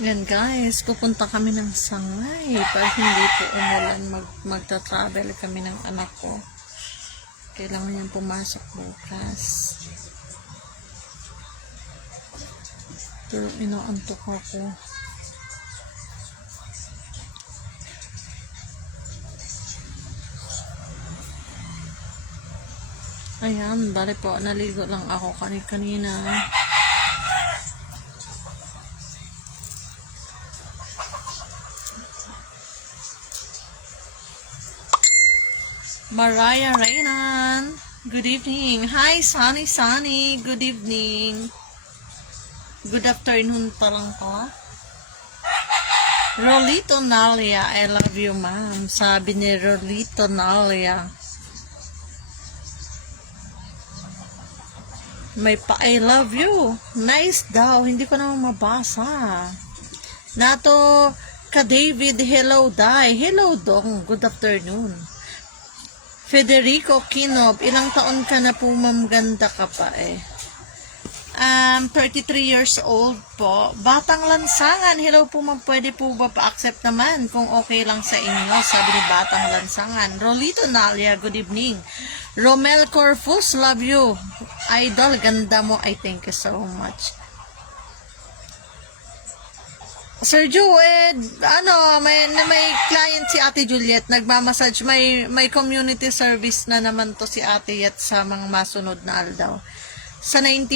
Yan guys, pupunta kami ng Sangay. Pag hindi po umulan, magta-travel kami ng anak ko. Kailangan niyang pumasok bukas. Pero inaantok ako. Ayan, bali po, naligo lang ako kanina. Mariah Reynan, good evening. Hi, Sunny. Good evening. Good afternoon pa lang pala. Rolito Nalia, I love you, ma'am. Sabi ni Rolito Nalia. May pa I love you. Nice daw. Hindi ko naman mabasa. Nato ka David, hello Dai. Hello Dong. Good afternoon. Federico Kinob, ilang taon ka na po, ma'am? Ganda ka pa eh. 33 years old po. Batang Lansangan, hello po ma'am. Pwede po ba pa-accept naman kung okay lang sa inyo? Sabi ni Batang Lansangan. Rolito Nalia, good evening. Romel Corfus, love you. Idol, ganda mo. I thank you so much. Sir Joe, may client si Ate Juliet, nagmamassage, may community service na naman to si Ate Yet sa mga masunod na aldaw. Sa 19,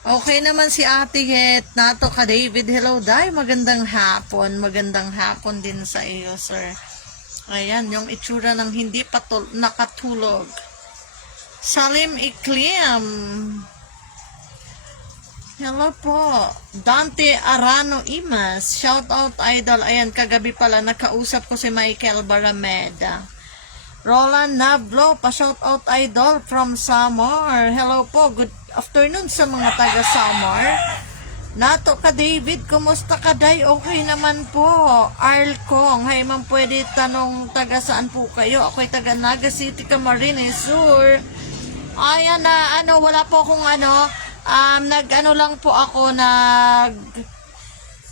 okay naman si Ate Yet, nato ka David, hello Day, magandang hapon din sa iyo, sir. Ayan, yung itsura ng hindi nakatulog. Salim Ikliam, hello po. Dante Arano Imas. Shout out idol. Ayan, kagabi pala nakausap ko si Michael Barameda. Roland Nablo, pa-shout out idol from Samar. Hello po. Good afternoon sa mga taga Samar. Nato ka David, kumusta ka Day? Okay naman po. Arlcong, hay ma'am, pwede tanong taga saan po kayo? Ako'y taga Naga City, Camarines Sur. Ayan na, wala po akong lang po ako,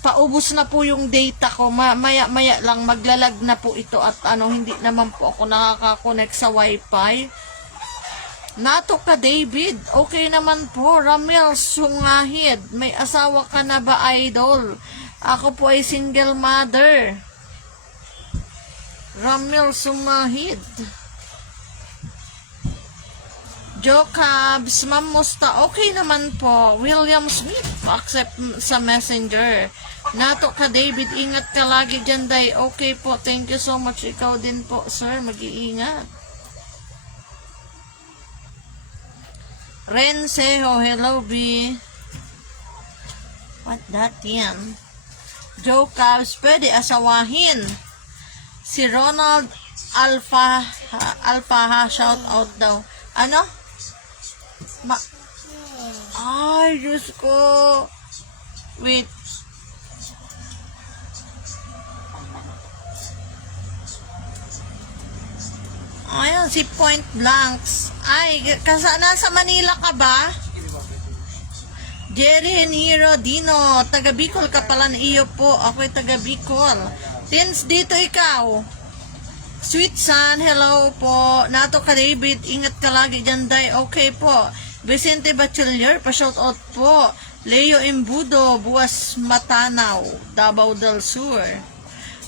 paubos na po yung data ko, maya lang maglalag na po ito at hindi naman po ako nakaka-connect sa wifi. Nato ka David, okay naman po. Ramel Sungahid, may asawa ka na ba idol? Ako po ay single mother. Ramel Sungahid. Joe Cabs, ma'am, musta? Okay naman po. William Smith, accept sa messenger. Nato ka David, ingat ka lagi dyan, Day. Okay po, thank you so much. Ikaw din po, sir, mag-iingat. Renseho, hello B. What that yan? Joe Cabs, pwede asawahin. Si Ronald Alpha, shout out daw. Ay, Diyos ko. Wait. Ayun, si Point Blanks. Ay, nasa Manila ka ba? Jerry Heniro Dino, taga Bicol ka pala na iyo po. Ako'y taga Bicol. Tins, dito ikaw. Sweet Sun, hello po. Nato ka David, ingat ka lagi dyan, Day. Okay po. Vicente Bachelier, pa-shout out po. Leo Imbudo, Buwas Matanaw, Davao del Sur.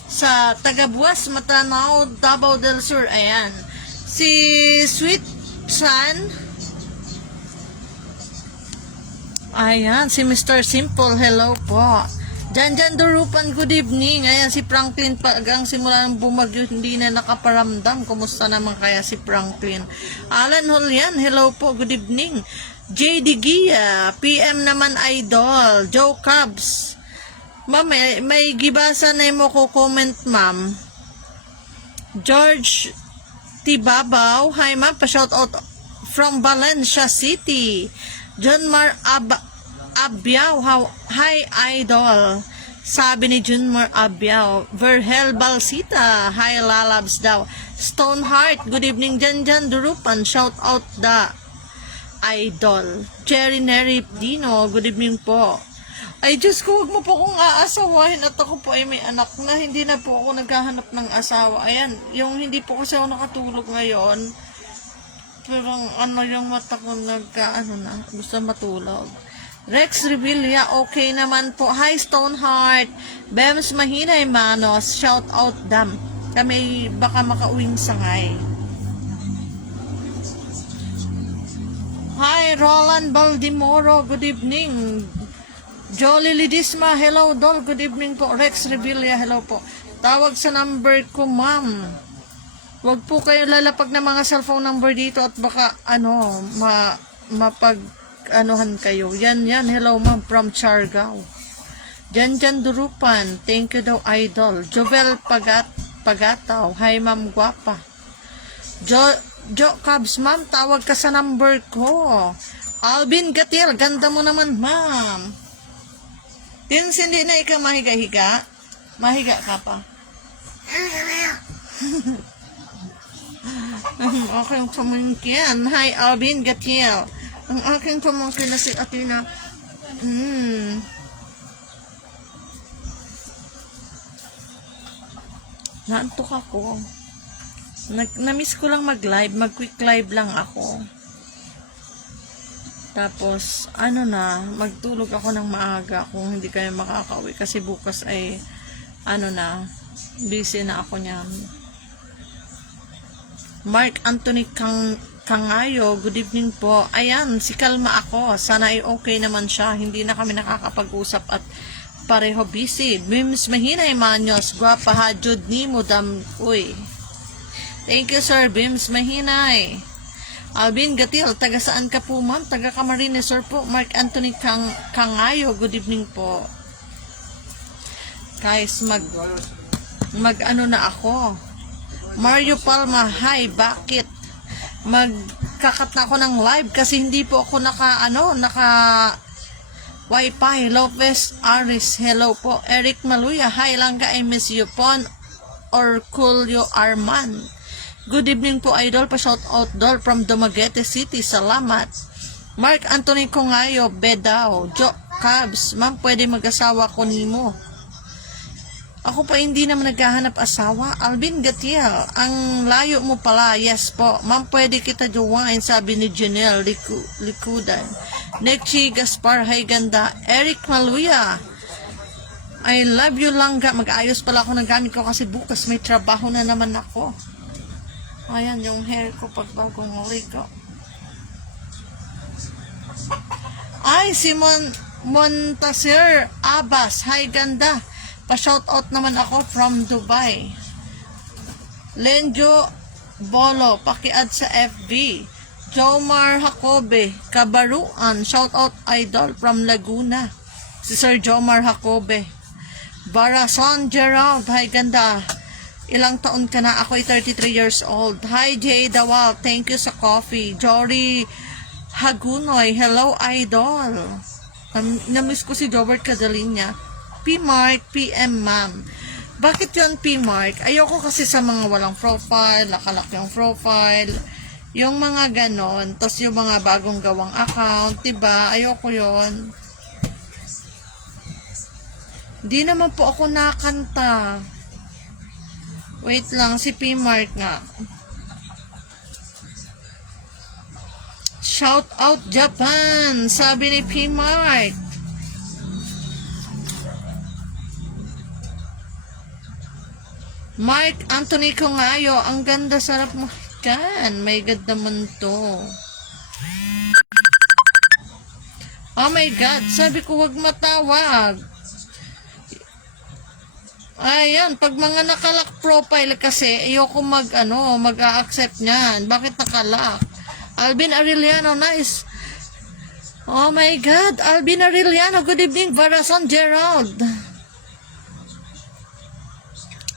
Sa taga Buwas Matanaw, Davao del Sur, ayan. Si Sweet Sun, ayan, si Mr. Simple, hello po. Janjan Durupan, good evening. Ayan, si Franklin, pagang simula ng bumagyo, hindi na nakaparamdam. Kumusta naman kaya si Franklin? Alan Julian, hello po, good evening. JD Gia, PM naman idol. Joe Cubs, ma'am, may gibasa na mo ko comment, ma'am. George Tibabaw, hi ma'am, pa-shout out from Valencia City. Junmar Abiao, hi idol. Sabi ni Junmar Abiao. Verhel Balsita, hi lalabs daw. Stoneheart, good evening Janjan Durupan, shout out the idol. Cherry Neri Dino, good evening po. Ay, Diyos ko, huwag mo po akong aasawahin at ako po ay may anak na hindi na po ako naghahanap ng asawa. Ayan, yung hindi po kasi ako nakatulog ngayon. Pero ano yung mata ko gusto matulog. Rex Revilla, okay naman po. Hi, Stoneheart. Bems Mahinay Manos, shout out dam. Kami baka makauwing sangay. Hi, Roland Baldimoro, good evening. Jolly Lidisma, hello Dol, good evening po. Rex Revilla, hello po. Tawag sa number ko, ma'am. Huwag po kayo lalapag ng mga cellphone number dito at baka, mapag-anuhan kayo. Yan, hello ma'am, from Chargao. Janjan Durupan, thank you daw, idol. Jovel Pagataw, hi ma'am, guwapa. Jo Cubs, ma'am, tawag ka sa number ko. Alvin Gatil, ganda mo naman, ma'am. Yun, hindi na ikaw mahiga-higa. Mahiga ka pa. Ang aking pamangkin. Hi, Alvin Gatiel. Ang aking pamangkin na si Atina. Naantok ako. Na-miss ko lang mag-live. Mag-quick live lang ako. Tapos, magtulog ako ng maaga kung hindi kayo makakauwi. Kasi bukas ay, busy na ako niyan. Mark Anthony Kangayo, good evening po. Ayan, si Kalma ako. Sana ay okay naman siya. Hindi na kami nakakapag-usap at pareho busy. Bims Mahinay Manyos, guwapa hajud ni Mudam. Uy. Thank you, sir. Bims Mahinay. Alvin Gatil, taga saan ka po, ma'am? Taga Camarines, sir po. Mark Anthony Kangayo, good evening po. Guys, mag na ako. Mario Palma, hi, bakit? Magkakat na ako ng live kasi hindi po ako naka Wi-Fi. Lopez Aris, hello po. Eric Maluya, hi, Langga, I miss you. Pon or Julio Arman. Good evening po, idol. Pa-shout out doll from Dumaguete City. Salamat. Mark Anthony Congayo, Bedao. Jo Cabs, ma'am, pwede mag-asawa ko nimo. Ako pa hindi naman naghahanap asawa. Alvin Gatiel, ang layo mo pala. Yes po. Ma'am, pwede kita jowain, sabi ni Janelle Likudan. Nechi Gaspar, hay ganda. Eric Maluya, I love you Langga. Mag-ayos pala ako ng gamit ko kasi bukas may trabaho na naman ako. Ayan yung hair ko pag bagong ligo. Ay, si Montasir Abbas. Hi, ganda. Pa-shoutout naman ako from Dubai. Lenjo Bolo, pakiad sa FB. Jomar Jacobe, Kabaruan. Shoutout idol from Laguna. Si Sir Jomar Jacobe. Barason Gerald. Hi, ganda. Ilang taon ka na? Ako ay 33 years old. Hi, Jay Dawal. Thank you sa coffee. Jory Hagunoy. Hello, idol. Namiss ko si Jobert Cadalinya. P-Mark, PM, ma'am. Bakit yun, P-Mark? Ayoko kasi sa mga walang profile, nakalak yung profile, yung mga ganon, tas yung mga bagong gawang account, diba? Ayoko yun. Di naman po ako nakanta. Wait lang, si P-Mark nga. Shout out Japan, sabi ni P-Mark. Mark Anthony Congayo, ang ganda, sarap mo. Kan, may ganda man to. Oh my God, sabi ko wag matawag. Ayan, pag mga nakalak profile kasi, ayoko mag-a-accept niyan. Bakit nakalak? Alvin Arellano, nice. Oh my God, Alvin Arellano, good evening, Varason Gerald.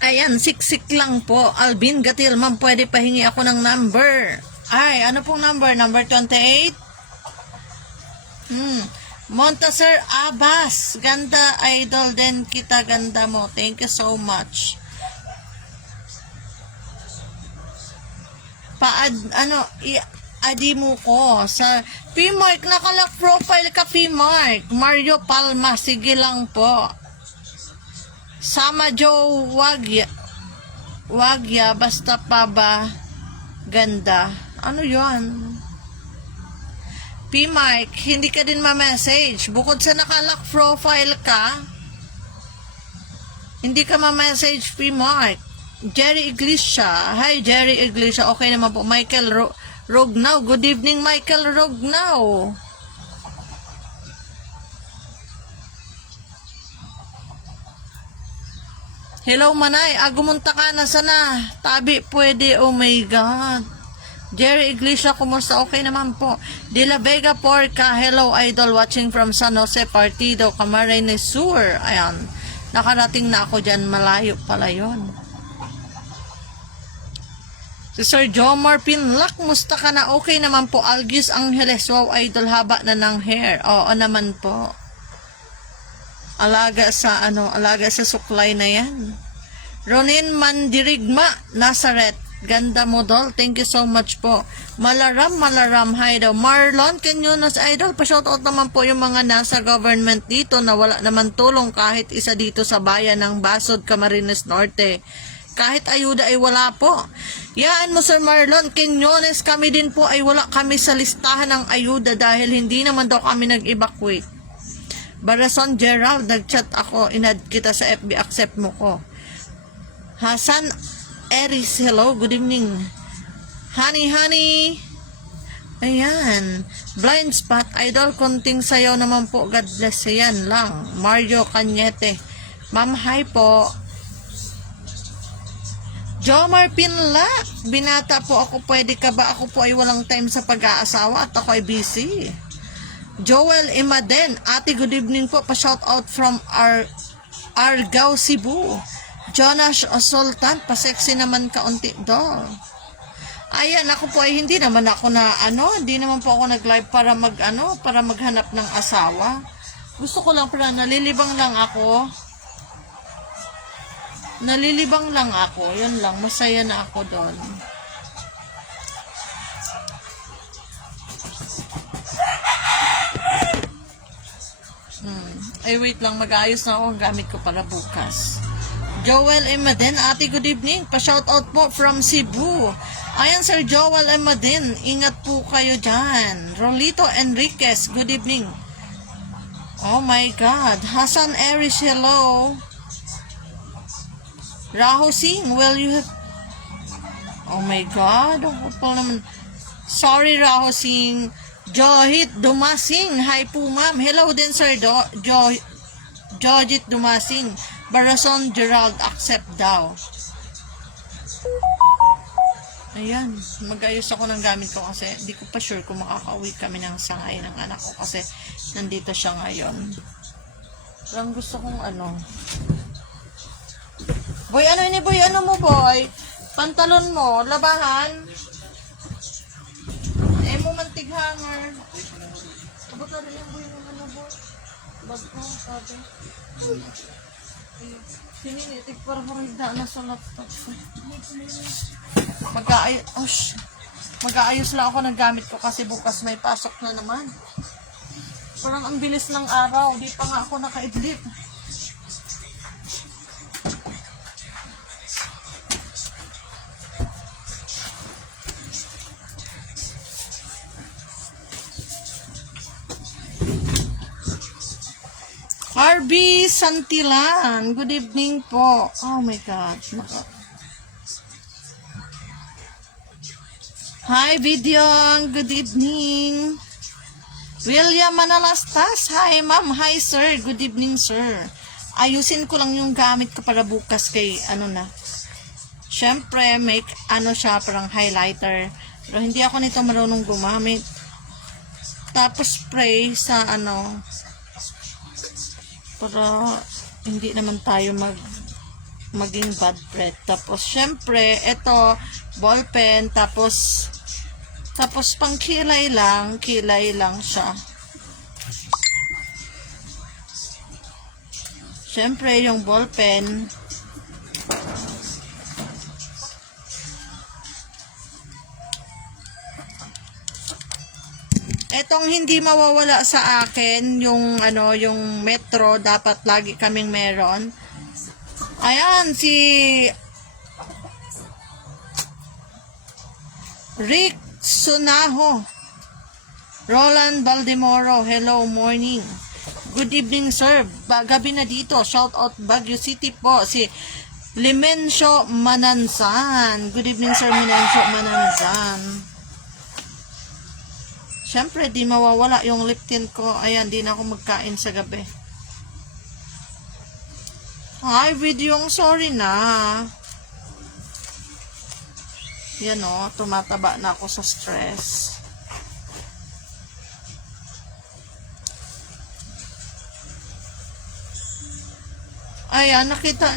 Ayan, siksik lang po. Alvin Gatil, ma'am, pwede pahingi ako ng number. Ay, ano pong number? Number 28? Montasir Abbas, ganda idol din kita, ganda mo. Thank you so much. Adi mo ko sa P-Mark, nakalock profile ka P-Mark. Mario Palma, sige lang po. Sama Joe Wagya, basta pa ba ganda. Ano yon? P-Mark, hindi ka din ma-message. Bukod sa nakalock profile ka, hindi ka ma-message P-Mark. Jerry Iglesia. Hi, Jerry Iglesia. Okay naman po. Michael Rognaw. Good evening, Michael Rognaw. Hello, Manay. Gumunta ka na sana. Tabi, pwede. Oh my God. Jerry Iglesia, kumusta? Okay naman po. De La Vega Porca. Hello, idol. Watching from San Jose Partido, Camarines Sur. Ayan. Nakarating na ako dyan. Malayo pala yun. Si Sir Jomar Pinlock, musta ka na? Okay naman po. Algis Angeles, wow, idol, haba na ng hair. Oo naman po. Alaga sa suklay na yan. Ronin Mandirigma, Nazareth, ganda mo, Dol. Thank you so much po. Malaram, hi daw. Marlon Kenyonos, idol, pa-shoutout naman po yung mga nasa government dito na wala naman tulong kahit isa dito sa bayan ng Basod, Camarines Norte. Kahit ayuda ay wala po. Yan mo, Sir Marlon Quinones, kami din po ay wala kami sa listahan ng ayuda dahil hindi naman daw kami nag-evacuate. Barason Gerald, nag-chat ako, inad kita sa FB, accept mo ko. Hasan Eris, hello, good evening. Honey. Ayan. Blind spot, idol, konting sayo naman po, God bless, yan lang. Mario Cañete. Ma'am, hi po. Jomar Pinlock, binata po ako, pwede ka ba? Ako po ay walang time sa pag-aasawa at ako ay busy. Joel Imaden, ate, good evening po, pa-shout out from Argao, Cebu. Jonas Sultan, pa-sexy naman kaunti doon. Ayan, ako po ay hindi naman ako hindi naman po ako nag-live para maghanap ng asawa. Gusto ko lang, para nalilibang lang ako, yun lang, masaya na ako doon. Ay, wait lang, mag-aayos na ako ang gamit ko para bukas. Joel Emaden, ate, good evening, pa-shoutout po from Cebu. Ayan, Sir Joel Emaden, ingat po kayo dyan. Rolito Enriquez, good evening. Oh my God, Hasan Eris, hello. Raho Singh, well, you have... Oh my God, sorry, Raho Singh. Johit Dumasing, hi po ma'am. Hello din, Sir Johit Dumasing. Barason Gerald, accept daw. Ayan, mag-ayos ako ng gamit ko kasi di ko pa sure kung makaka-uwi kami ng sangay ng anak ko kasi nandito siya ngayon. Parang gusto kong Boy, ano mo, boy? Pantalon mo, labahan. Mo mantig hanger. Abot na rin yung boy ng boy. Bag ko, sabi. Sininitig parang hangda na sa laptop. Mag-aayos lang ako ng gamit ko kasi bukas may pasok na naman. Parang ang bilis ng araw. Di pa nga ako nakaidlip. RB Santilan, good evening po. Oh my God. Hi, Vidion, good evening. William Manalastas, hi ma'am, hi sir, good evening sir. Ayusin ko lang yung gamit ko para bukas kay syempre, make siya, parang highlighter. Pero hindi ako nito marunong gumamit. Tapos spray sa para hindi naman tayo maging bad breath. Tapos syempre ito ballpen, tapos pang kilay lang siya. Siyempre, yung ballpen. Etong hindi mawawala sa akin, yung yung metro, dapat lagi kaming meron. Ayan, si Rick Sunaho. Roland Baldemoro, hello, morning. Good evening, sir. Gabi na dito. Shout out Baguio City po. Si Limencio Mananzan. Good evening, sir Limencio Mananzan. Siyempre, di mawawala yung lip tint ko. Ayan, di na ako magkain sa gabi. Hi, videong sorry na. Yan o, tumataba na ako sa stress. Ayan, nakita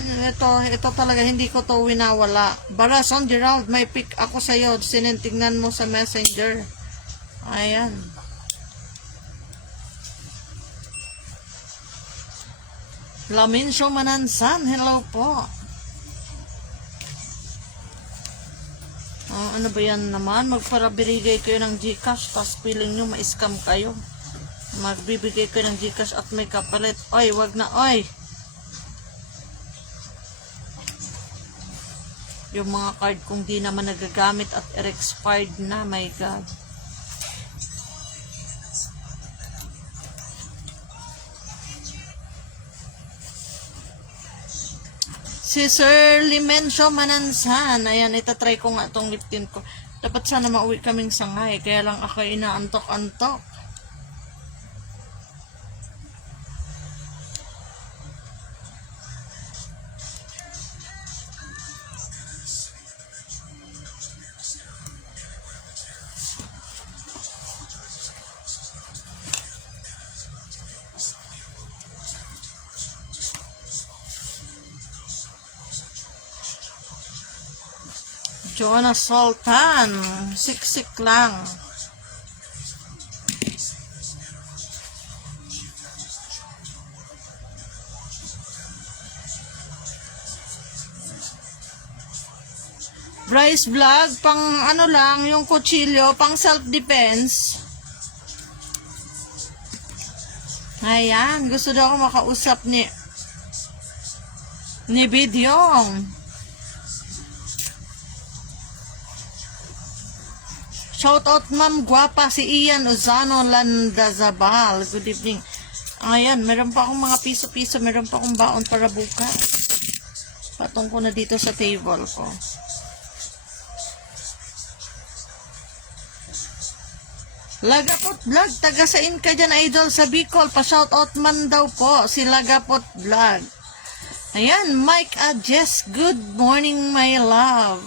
ito talaga, hindi ko to winawala. Barason Gerald, may pick ako sa'yo. Sinintignan mo sa messenger. Ayan. Lamincio Manansan, hello po. Ano ba yan naman? Magparabirigay kayo ng Gcash, tapos feeling nyo ma-scam kayo. Magbibigay kayo ng Gcash at may kapalit. Oy, wag na, oy. Yung mga card kung di naman nagagamit at expired na, my God. Si Sir Limencio Manansan. Ayan, itatry ko nga itong lip tint ko. Dapat sana mauwi kaming Sangay. Kaya lang ako inaantok-antok. Jonas Sultan, siksik lang. Bryce Vlog, pang ano lang, yung kutsilyo, pang self-defense. Ayan, gusto daw ako makausap ni Bidyong. Shoutout Ma'am Guapa, si Ian Ozano Landazabal. Good evening. Ayan, meron pa akong mga piso-piso, meron pa akong baon para bukas. Patong ko na dito sa table ko. Lagapot Vlog, taga-sain ka dyan, idol, sa Bicol. Pa-shoutout man daw po, si Lagapot Vlog. Ayan, Mike Adjes, good morning, my love.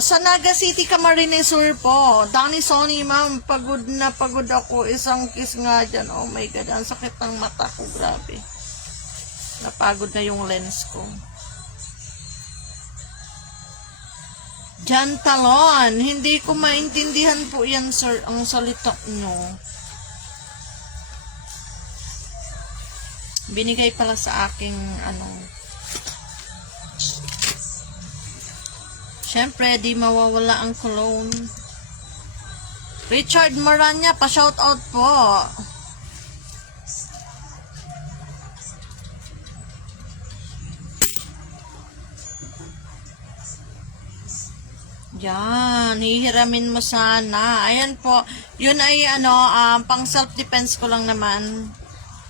Sa Naga City, Camarines Sur po. Danny Sony, ma'am, pagod na pagod ako. Isang kiss nga dyan. Oh my God, ang sakit ng mata ko, grabe. Napagod na yung lens ko. Jan Talon, hindi ko maintindihan po yan, sir, ang salita nyo. Binigay pala sa aking, Siyempre, di mawawala ang cologne. Richard Maranya, pa-shoutout po. Yan, hihiramin mo sana. Ayan po, yun ay pang self-defense ko lang naman.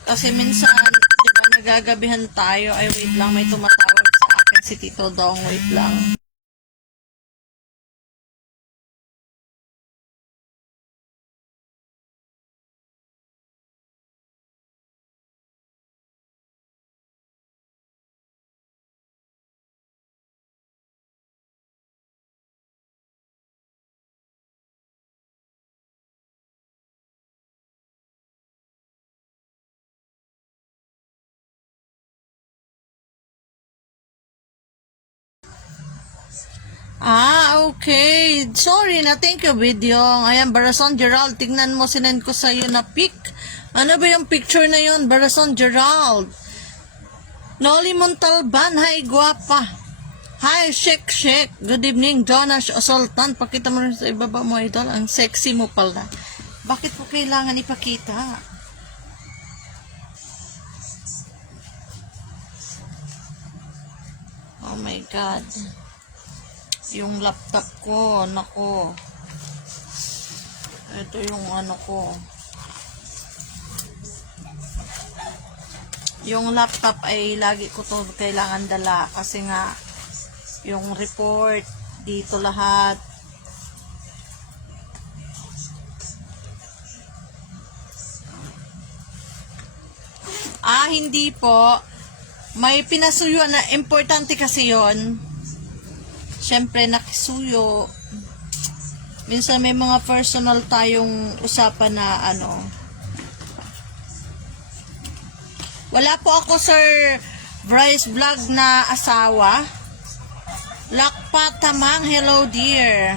Kasi minsan, di ba, nagagabihan tayo. Ay, wait lang, may tumatawag sa akin si Tito Dong. Wait lang. Okay. Sorry na. Thank you, video. Ayan, Barason Gerald. Tignan mo, sinend ko sa'yo na pic. Ano ba yung picture na yun? Barason Gerald. Noli Montalban, hi guwapa. Hi, Shek. Good evening, Jonash Osultan. Pakita mo rin sa ibaba mo, idol. Ang sexy mo pala. Bakit mo kailangan ipakita? Oh my God. Yung laptop ko, nako. Ito yung ano ko. Yung laptop ay lagi ko to kailangan dala kasi nga yung report dito lahat. Hindi po. May pinasuyo na importante kasi yon. Siyempre nakisuyo. Minsan may mga personal tayong usapan na ano. Wala po ako, Sir Bryce Vlog na asawa. Lakpatamang, hello dear.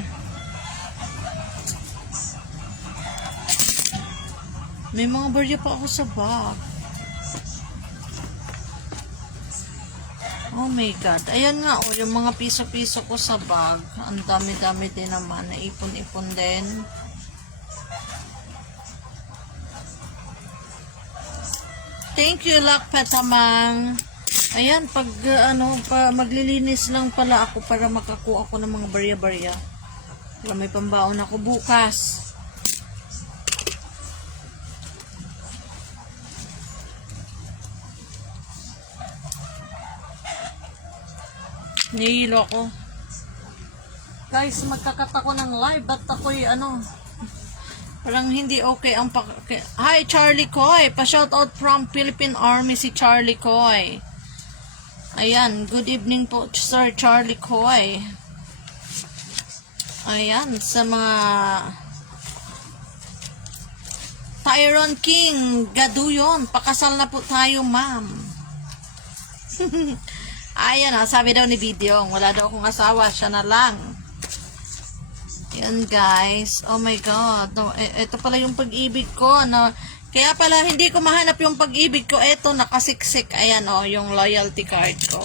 May mga barya pa ako sa bag. Oh my God. Ayan nga, oh, yung mga piso-piso ko sa bag. Ang dami-dami din naman. Naipon-ipon din. Thank you, Lakpatamang. Ayan, pag maglilinis lang pala ako para makakuha ako ng mga barya-barya. Wala, may pambaon ako bukas. Nihilo ko. Guys, magkakat ako ng live. Ba't ako'y parang hindi okay ang Hi, Charlie Coy. Pa-shoutout from Philippine Army si Charlie Coy. Ayan, good evening po, Sir Charlie Coy. Ayan, sa mga Tyron King Gaduyon, pakasal na po tayo, ma'am. Ayan, sabi daw ni Video, wala daw akong asawa, siya na lang. Yan guys, oh my God, no, ito pala yung pag-ibig ko, no? Kaya pala hindi ko mahanap yung pag-ibig ko, eto nakasiksik, ayan yung loyalty card ko.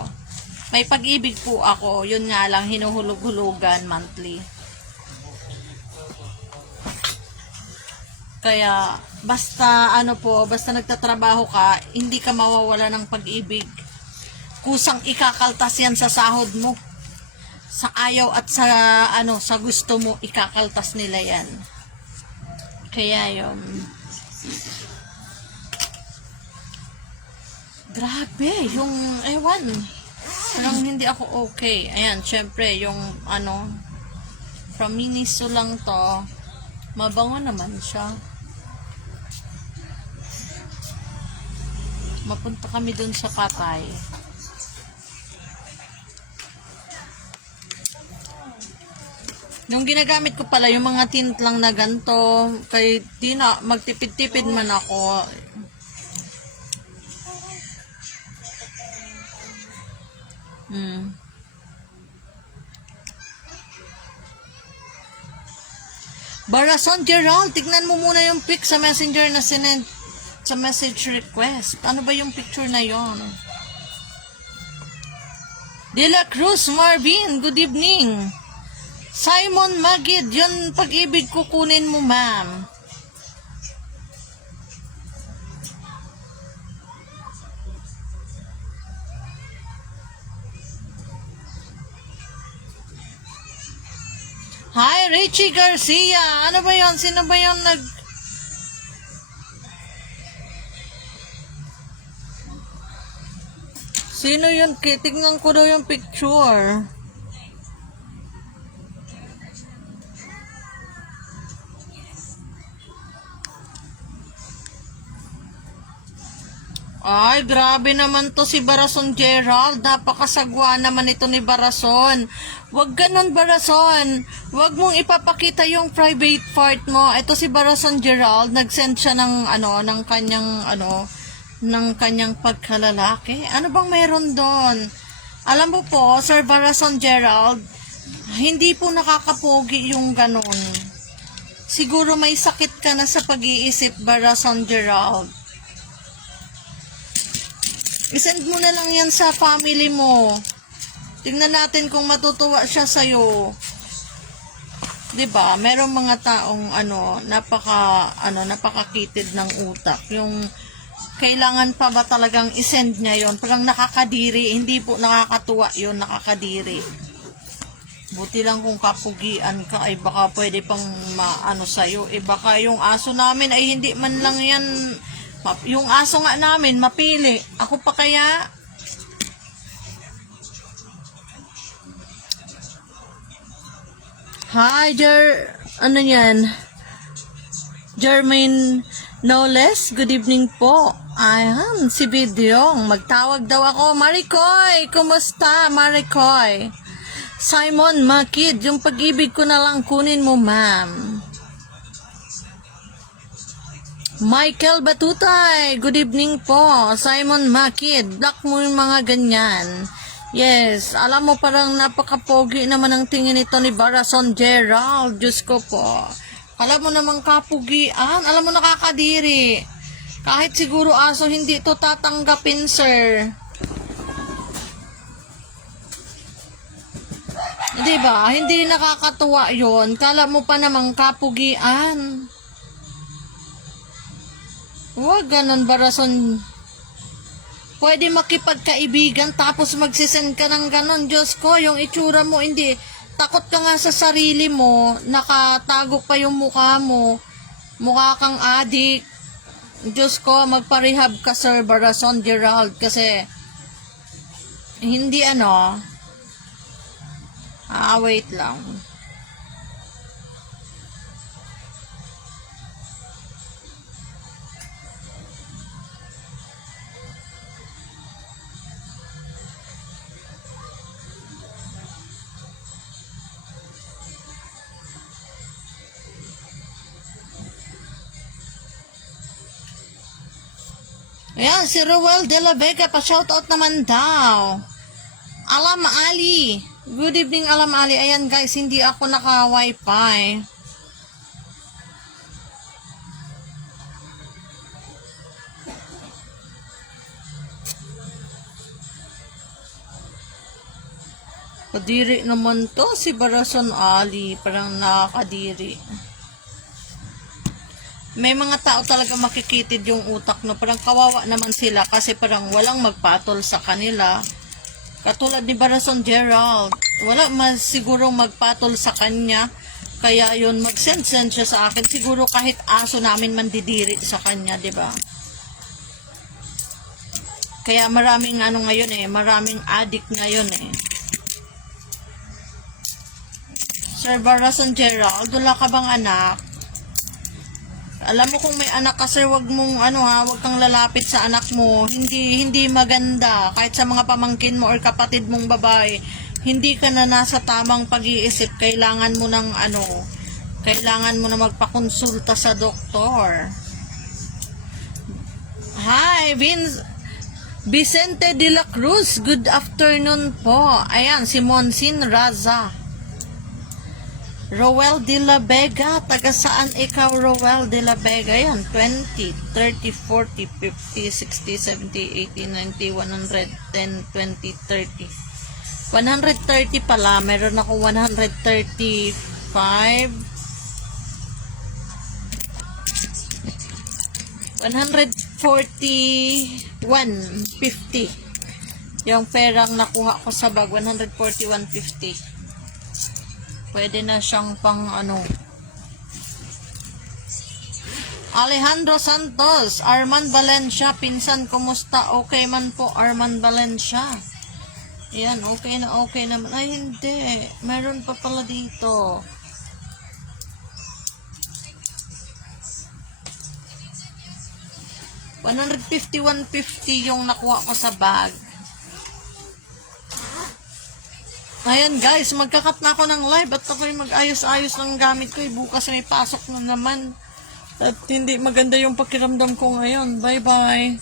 May pag-ibig po ako, yun nga lang, hinuhulog-hulugan monthly. Kaya, basta basta nagtatrabaho ka, hindi ka mawawala ng pag-ibig. Kusang ikakaltas yan sa sahod mo. Sa ayaw at sa gusto mo, ikakaltas nila yan. Kaya yun. Grabe, yung ewan. Parang hindi ako okay. Ayan, syempre, yung from Miniso lang to. Mabango naman siya. Mapunta kami dun sa Patay. Yung ginagamit ko pala, yung mga tint lang na ganito, kay di na, magtipid-tipid man ako. Barason Gerald, tignan mo muna yung pic sa messenger na sinend sa message request. Ano ba yung picture na yon? De La Cruz Marvin, good evening. Simon Magid, yun pag-ibig ko, kunin mo, ma'am. Hi, Richie Garcia. Ano ba yun? Sino ba yung Sino yun? Tignan ko daw yung picture. Ay, grabe naman to si Barason Gerald. Napakasagwa naman ito ni Barason. Wag ganun, Barason. Wag mong ipapakita yung private part mo. Ito si Barason Gerald, nag-send siya ng ng kanyang pagkalalaki. Ano bang meron doon? Alam mo po, Sir Barason Gerald, hindi po nakakapogi yung ganun. Siguro may sakit ka na sa pag-iisip, Barason Gerald. I-send mo na lang yan sa family mo. Tingnan natin kung matutuwa siya sa'yo. 'Di ba? Merong mga taong napakakitid ng utak. Yung kailangan pa ba talagang i-send niya yon? Parang nakakadiri, hindi po nakakatuwa yon, nakakadiri. Buti lang kung kapugian ka, ay baka pwede pang maano sa'yo. Baka yung aso namin ay hindi man lang yan, yung aso nga namin, mapili. Ako pa kaya? Hi, ano yan? Jermaine Knowles, good evening po. Ayan, si Bidyong. Magtawag daw ako. Maricoy, kumusta, Maricoy? Simon Makid, yung pag-ibig ko na lang kunin mo, ma'am. Michael Batutay, good evening po. Simon Makid, block mo yung mga ganyan. Yes, alam mo parang napakapogi naman ang tingin nito ni Barason Gerald. Diyos ko po. Alam mo namang kapugian, alam mo nakakadiri. Kahit siguro aso hindi to tatanggapin, sir. Diba? Hindi nakakatuwa yon. Kala mo pa namang kapugian. Huwag ganun, Barason. Pwede makipagkaibigan tapos magsisend ka ng ganun. Diyos ko, yung itsura mo, hindi. Takot ka nga sa sarili mo. Nakatago pa yung mukha mo. Mukha kang adik. Diyos ko, magparehab ka, Sir Barason Gerald. Kasi, hindi wait lang. Ayan, si Roel de la Vega, pa-shoutout naman daw. Alam Ali. Good evening, Alam Ali. Ayan guys, hindi ako naka-wifi. Kadiri naman to, si Barason Ali. Parang nakakadiri. May mga tao talaga makikitid yung utak, no? Parang kawawa naman sila kasi parang walang magpatol sa kanila. Katulad ni Barason Gerald, wala sigurong magpatol sa kanya. Kaya yun, mag-send siya sa akin. Siguro kahit aso namin mandidiri sa kanya, di ba? Kaya maraming ngayon maraming addict ngayon Sir Barason Gerald, wala ka bang anak? Alam mo kung may anak ka, sir, wag mong wag kang lalapit sa anak mo. Hindi maganda. Kahit sa mga pamangkin mo or kapatid mong babae, hindi ka na nasa tamang pag-iisip. Kailangan mo ng kailangan mo na magpakonsulta sa doktor. Hi, Vicente de la Cruz. Good afternoon po. Ayan, si Monsin Raza. Roel de la Vega, taga saan ikaw, Roel de la Vega? Yan, 20, 30, 40, 50, 60, 70, 80, 90, 110, 20, 30. 130 pala, meron ako 135. 141.50. Yung perang nakuha ko sa bag, 141.50. Pwede na siyang pang Alejandro Santos, Arman Valencia, pinsan, kumusta? Okay man po, Arman Valencia. Yan, okay naman. Ay, hindi. Meron pa pala dito. $151.50 yung nakuha ko sa bag. Ayan guys, magkakat na ako ng live at ako'y mag-ayos-ayos ng gamit ko. Bukas may pasok na naman. At hindi maganda yung pakiramdam ko ngayon. Bye-bye.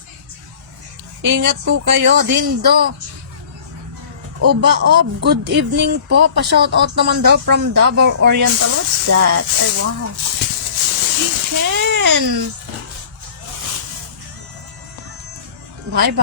Ingat po kayo. Dindo Obaob, good evening po. Pa-shoutout naman daw from Davao Oriental. What's that? Ay, wow. chicken. Bye-bye.